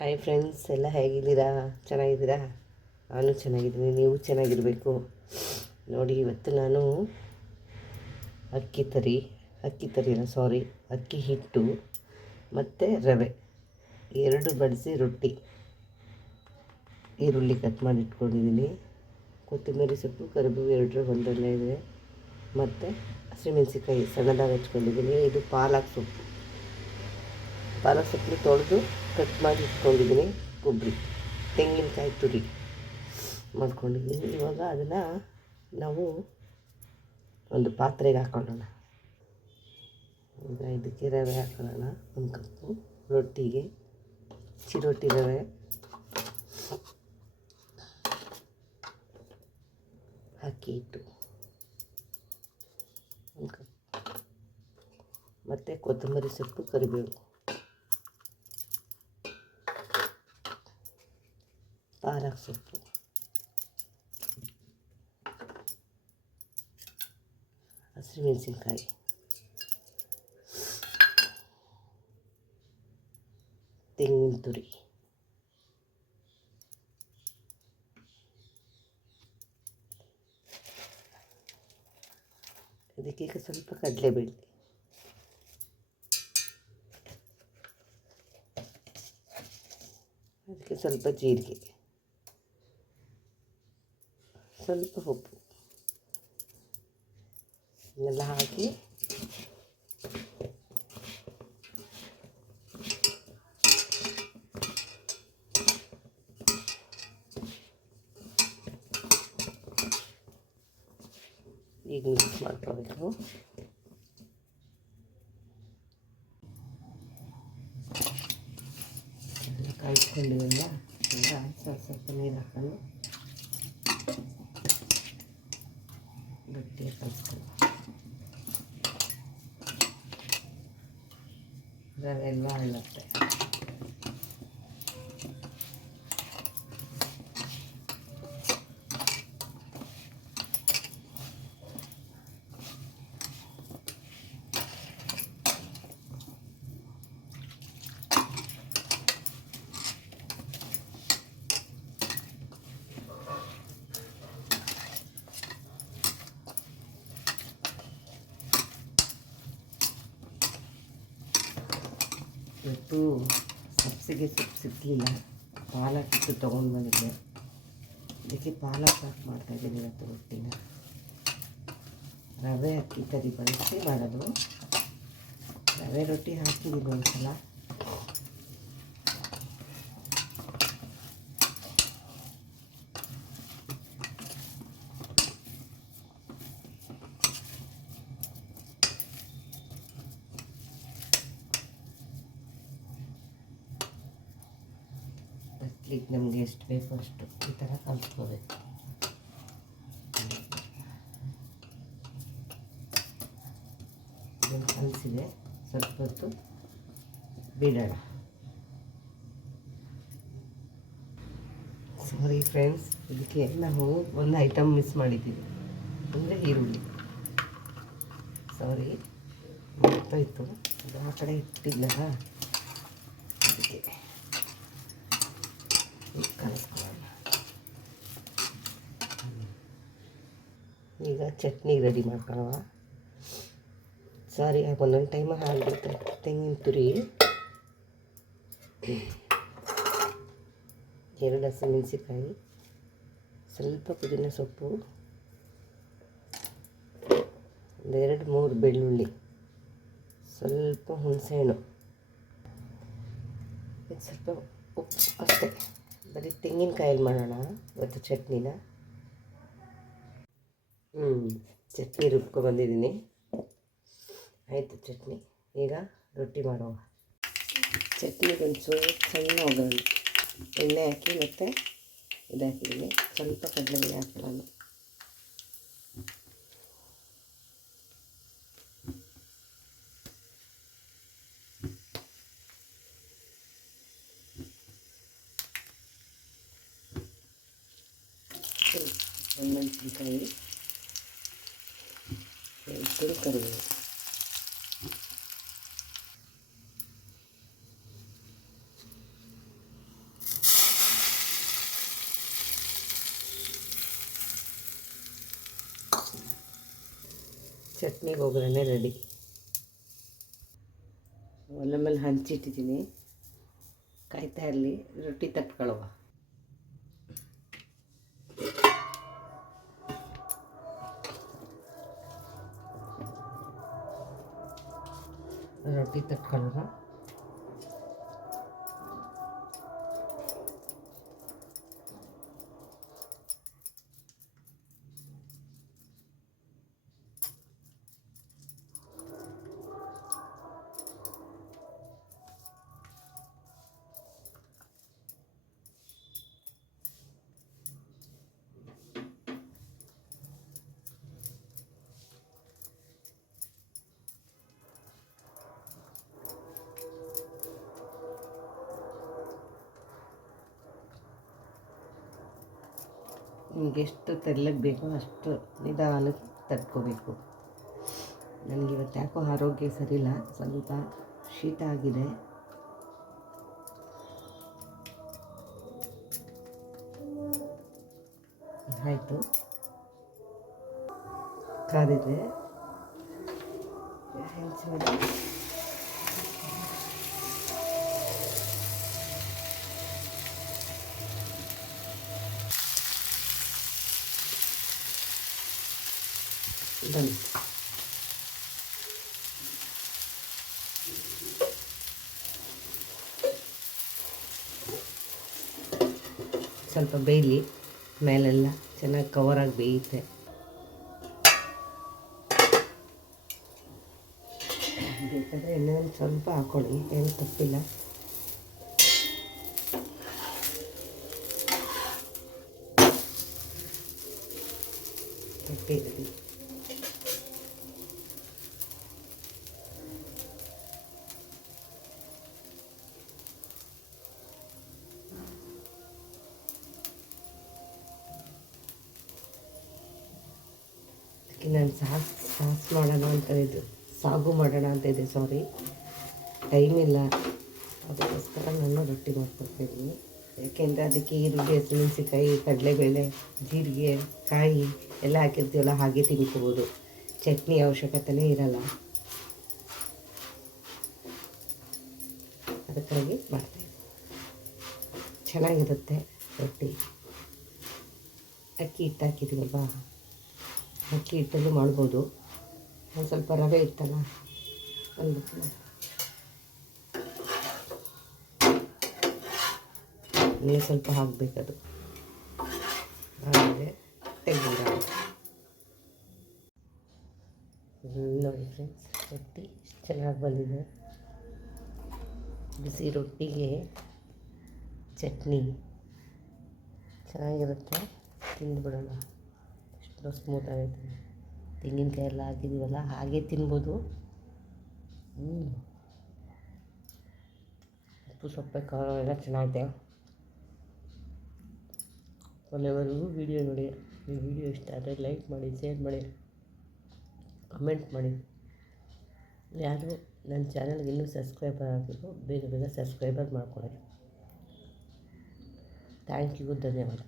Hi friends ಎಲ್ಲ ಹೇಗಿದ್ದೀರಾ? ಚೆನ್ನಾಗಿದ್ದೀರಾ? ನಾನು ಚೆನ್ನಾಗಿದ್ದೀನಿ, ನೀವು ಚೆನ್ನಾಗಿರಬೇಕು. ನೋಡಿ, ಇವತ್ತು ನಾನು ಅಕ್ಕಿ ತರಿ ಅಕ್ಕಿ ತರಿ ಅಲ್ಲ ಸಾರಿ ಅಕ್ಕಿ ಹಿಟ್ಟು ಮತ್ತು ರವೆ. ಎರಡು ಬಡಿಸಿ ರೊಟ್ಟಿ. ಈರುಳ್ಳಿ ಕಟ್ ಮಾಡಿ ಇಟ್ಕೊಂಡಿದ್ದೀನಿ. ಕೊತ್ತಂಬರಿ ಸೊಪ್ಪು, ಕರಿಬೇವು ಎರಡರ ಒಂದರಲ್ಲೇ ಇದೆ. ಮತ್ತು ಹಸಿಮೆಣಸಿಕಾಯಿ ಸಣ್ಣದಾಗಿ ಹಚ್ಕೊಂಡಿದ್ದೀನಿ. ಇದು ಪಾಲಕ್ ಸೊಪ್ಪು. ಪಾಲಕ್ ಸೊಪ್ಪು ತೊಳೆದು ಕಟ್ ಮಾಡಿ ಇಟ್ಕೊಂಡಿದ್ದೀನಿ. ಕೊಬ್ಬರಿ, ತೆಂಗಿನಕಾಯಿ ತುರಿ ಮಾಡ್ಕೊಂಡಿದ್ದೀನಿ. ಇವಾಗ ಅದನ್ನು ನಾವು ಒಂದು ಪಾತ್ರೆಗೆ ಹಾಕೊಳ್ಳೋಣ. ಈಗ ಇದಕ್ಕೆ ರವೆ ಹಾಕೊಳ್ಳೋಣ. ಒಂದು ಕಪ್ಪು ರೊಟ್ಟಿಗೆ, ಚಿರೋಟಿ ರವೆ. ಹಾಕಿ ಇಟ್ಟು ಕಪ್. ಮತ್ತು ಕೊತ್ತಂಬರಿ ಸೊಪ್ಪು, ಕರಿಬೇವು. ಪಾಲಕ್ ಸೊಪ್ಪು ಹಸಿಮೆಣಸಿನ್ಕಾಯಿ ತೆಂಗಿನ ತುರಿ ಇದಕ್ಕೆ ಈಗ ಸ್ವಲ್ಪ ಕಡಲೆಬೇಳೆ ಅದಕ್ಕೆ ಸ್ವಲ್ಪ ಜೀರಿಗೆ ಸ್ವಲ್ಪ ಉಪ್ಪು ಇದನ್ನೆಲ್ಲ ಹಾಕಿ ಈಗ ಮಿಕ್ಸ್ ಮಾಡ್ಕೋಬೇಕು ಎಲ್ಲ ಕಾಯಿಸ್ಕೊಂಡಿವಲ್ಲ ಈಗ ಸ್ವಲ್ಪ ಸ್ವಲ್ಪ ನೀರು ಹಾಕೊಂಡು ರವೆ ಎಲ್ಲ ಹಳ್ಳತ್ತೆ ಇವತ್ತು ಸಬ್ಸಿಗೆ ಸೊಪ್ಪು ಸಿಕ್ಕಲಿಲ್ಲ ಪಾಲಕ್ ಇಟ್ಟು ತೊಗೊಂಡು ಬಂದಿದ್ದೆ. ಅದಕ್ಕೆ ಪಾಲಕ್ ಹಾಕಿ ಮಾಡ್ತಾಯಿದ್ದೀನಿ ಇವತ್ತು ರೊಟ್ಟಿನ. ರವೆ ಅಕ್ಕಿ ತರಿ ಬಳಸಿ ಮಾಡೋದು. ರವೆ ರೊಟ್ಟಿ ಹಾಕಿದ್ದೀನಿ ಒಂದು ಸಲ ಹಚ್ಲಿಕ್ಕೆ ನಮಗೆ ಎಷ್ಟು ಬೇಕೋ ಅಷ್ಟು ಈ ಥರ ಕಲಿಸ್ಕೋಬೇಕು. ಇದನ್ನು ಕಲಿಸಿದೆ. ಸ್ವಲ್ಪ ಹೊತ್ತು ಬಿಡೋಣ. ಸಾರಿ ಫ್ರೆಂಡ್ಸ್ ಇದಕ್ಕೆ ನಾವು ಒಂದು ಐಟಮ್ ಮಿಸ್ ಮಾಡಿದ್ದೀವಿ. ಅಂದರೆ ಈರುಳ್ಳಿ. ಸಾರಿ ಮಾಡ್ತಾಯಿತ್ತು ಅದು ಆ ಕಡೆ ಇಟ್ಟಿಲ್ಲ. ಅದಕ್ಕೆ ಈಗ ಚಟ್ನಿ ರೆಡಿ ಮಾಡ್ಕೊಳ್ಳೋಣ. ಸಾರಿ ಒಂದೊಂದು ಟೈಮ್ ಹಾಕ್ಬಿಡುತ್ತೆ ತೆಂಗಿನ ತುರಿ. ಎರಡು ಹಸಿಮೆಣಸಿಕಾಯಿ ಸ್ವಲ್ಪ ಪುದೀನ ಸೊಪ್ಪು ಒಂದೆರಡು ಮೂರು ಬೆಳ್ಳುಳ್ಳಿ, ಸ್ವಲ್ಪ ಹುಣಸೆಹಣ್ಣು ಹಣ್ಣು. ಸ್ವಲ್ಪ ಉಪ್ಪು ಅಷ್ಟೇ. ಬರೀ ತೆಂಗಿನಕಾಯಲ್ಲಿ ಮಾಡೋಣ ಇವತ್ತು ಚಟ್ನಿನ. ಹ್ಞೂ ಚಟ್ನಿ ರುಬ್ಕೊ ಬಂದಿದ್ದೀನಿ. ಆಯಿತು ಚಟ್ನಿ, ಈಗ ರೊಟ್ಟಿ ಮಾಡುವ ಒಂಚೂರು ಸಣ್ಣ ಒಗ್ಗರಣೆ. ಎಣ್ಣೆ ಹಾಕಿ ಮತ್ತು ಇದಾಕಿದ್ದೀನಿ. ಸ್ವಲ್ಪ ಕಡಲೆ ಹಾಕೊಳ್ಳೋಣ ಮೆಣಸಿನ್ಕಾಯಿ ಮೆಣಸಿನ ಕರಿಬೇವು ಚಟ್ನಿಗೆ ಒಗ್ಗರಣೆ ರೆಡಿ ಒಲೆ ಮೇಲೆ ಹಂಚಿಟ್ಟಿದ್ದೀನಿ. ಕಾಯ್ತಾ ಇರಲಿ ರೊಟ್ಟಿ ತಟ್ಕೊಳ್ಳುವ ರೊಟ್ಟಿ ತಟ್ಕೊಳ್ಳೋಣ ನಿಮ್ಗೆ ಎಷ್ಟು ತೆಳ್ಳಗೆ ಬೇಕೋ ಅಷ್ಟು ನಿಧಾನಕ್ಕೆ ನನಗೆ ಇವತ್ತು ಯಾಕೋ ಆರೋಗ್ಯ ಸರಿಯಿಲ್ಲ, ಸ್ವಲ್ಪ ಶೀತ ಆಗಿದೆ. ಆಯಿತು. ಕಾದಿದೆ. ಬನ್ನಿ. ಸ್ವಲ್ಪ ಬೇಯಲಿ ಮೇಲೆಲ್ಲ ಚೆನ್ನಾಗಿ ಕವರಾಗಿ ಬೇಯುತ್ತೆ. ಬೇಕಾದರೆ ಒಂದು ಸ್ವಲ್ಪ ಹಾಕ್ಕೊಳ್ಳಿ ಏನು ತಪ್ಪಿಲ್ಲ. ತಪ್ಪಿರಲಿ ನಾನು ಸಾಸ್ ಸಾಸ್ ಮಾಡೋಣ ಅಂತ ಇದು, ಸಾಗು ಮಾಡೋಣ ಅಂತ ಇದೆ ಸಾರಿ ಟೈಮ್ ಇಲ್ಲ. ಅದಕ್ಕೋಸ್ಕರ ನಾನು ರೊಟ್ಟಿ ಮಾಡ್ಕೊಡ್ತಿದ್ದೀನಿ ಯಾಕೆಂದರೆ ಅದಕ್ಕೆ ಈರುಳ್ಳಿ ಹಸಿಮೆಣಸಿಕಾಯಿ ಕಡಲೆಬೇಳೆ, ಜೀರಿಗೆ, ಕಾಯಿ ಎಲ್ಲ ಹಾಕಿರ್ತೀವಲ್ಲ, ಹಾಗೆ ತಿನ್ಕೋಬೋದು. ಚಟ್ನಿ ಅವಶ್ಯಕತೆನೇ ಇರಲ್ಲ. ಅದಕ್ಕಾಗಿ ಮಾಡ್ತಾಯಿದ್ದೀನಿ ಚೆನ್ನಾಗಿರುತ್ತೆ ರೊಟ್ಟಿ. ಅಕ್ಕಿ ಹಿಟ್ಟು ಹಾಕಿದ್ದೀವಲ್ವಾ ಅಕ್ಕಿ ಹಿಟ್ಟಲ್ಲೂ ಮಾಡ್ಬೋದು. ಒಂದು ಸ್ವಲ್ಪ ರವೆ ಇತ್ತಲ್ಲ, ಒಂದು ನೀರು ಸ್ವಲ್ಪ ಹಾಕಬೇಕದು. ಆಮೇಲೆ ತೆಗೆದ ನೋಡಿ ಫ್ರೆಂಡ್ಸ್ ರೊಟ್ಟಿ ಚೆನ್ನಾಗಿ ಬಂದಿದೆ. ಬಿಸಿ ರೊಟ್ಟಿಗೆ ಚಟ್ನಿ. ಚೆನ್ನಾಗಿರುತ್ತೆ, ತಿಂದುಬಿಡೋಣ. ಎಷ್ಟು ಸ್ಮೂತ್ ಆಗೈತೆ ತೆಂಗಿನಕಾಯಿ ಎಲ್ಲ ಹಾಕಿದ್ದೀವಲ್ಲ, ಹಾಗೆ ತಿನ್ಬೋದು. ಹ್ಞೂ ಸೊಪ್ಪೆ ಕಾಳು ಎಲ್ಲ ಚೆನ್ನಾಗಿದೆ ಕೊನೆವರೆಗೂ ವಿಡಿಯೋ ನೋಡಿ. ಈ ವಿಡಿಯೋ ಇಷ್ಟ ಆದರೆ ಲೈಕ್ ಮಾಡಿ ಶೇರ್ ಮಾಡಿ ಕಮೆಂಟ್ ಮಾಡಿ. ಯಾರು ನನ್ನ ಚಾನಲ್ಗೆ ಇನ್ನೂ ಸಬ್ಸ್ಕ್ರೈಬರ್ ಆಗಬೇಕು ಬೇಗ ಬೇಗ ಸಬ್ಸ್ಕ್ರೈಬರ್ ಮಾಡ್ಕೊಳ್ಳಿ. ಥ್ಯಾಂಕ್ ಯು ಧನ್ಯವಾದ.